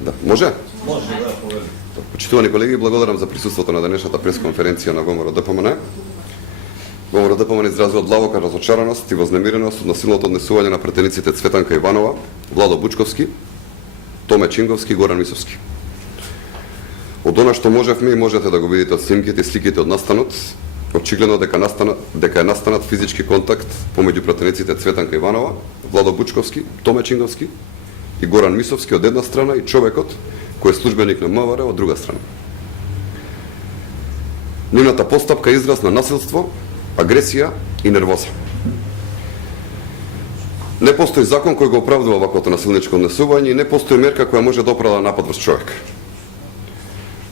Да, може? Може, да, повели. Почитувани колеги, благодарам за присуството на денешната пресконференција на ВМРО ДПМН. ВМРО ДПМН изразува длабока разочараност и вознемиреност од насилното однесување на пратениците Цветанка Иванова, Владо Бучковски, Томе Чинговски и Горан Мисовски. Од она што можевме и можете да го видите од снимките и сликите од настанот, очигледно дека е настанат физички контакт помеѓу пратениците Цветанка Иванова, Владо Бучковски, Томе Чинговски и Горан Мисовски од една страна и човекот кој е службеник на МВР од друга страна. Нивната постапка е израз на насилство, агресија и нервоза. Не постои закон кој го оправдува ваквото насилничко однесување и не постои мерка која може да оправда напад врз човек.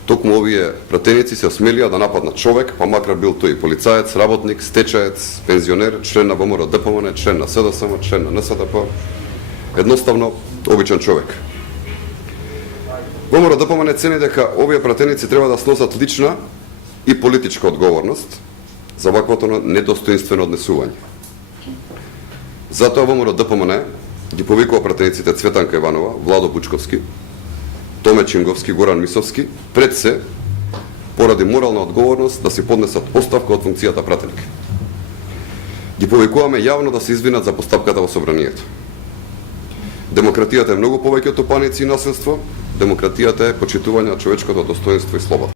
Токму овие пратеници се осмелија да нападнат човек, па макар бил тој полицаец, работник, стечаец, пензионер, член на ВМРО ДПМН, член на СДСМ, член на НСДП, едноставно обичен човек. ВМРО ДПМН цени дека овие пратеници треба да сносат лична и политичка одговорност за ваквото недостоинствено однесување. Затоа ВМРО ДПМН ги повикува пратениците Цветанка Иванова, Владо Бучковски, Томе Чинговски, Горан Мисовски, пред се, поради морална одговорност да си поднесат оставка од функцијата пратеник. Ги повикуваме јавно да се извинат за постапката во собранието. Демократијата е многу повеќе од топаници и насилство, демократијата е почитување на човечкото достоинство и слобода.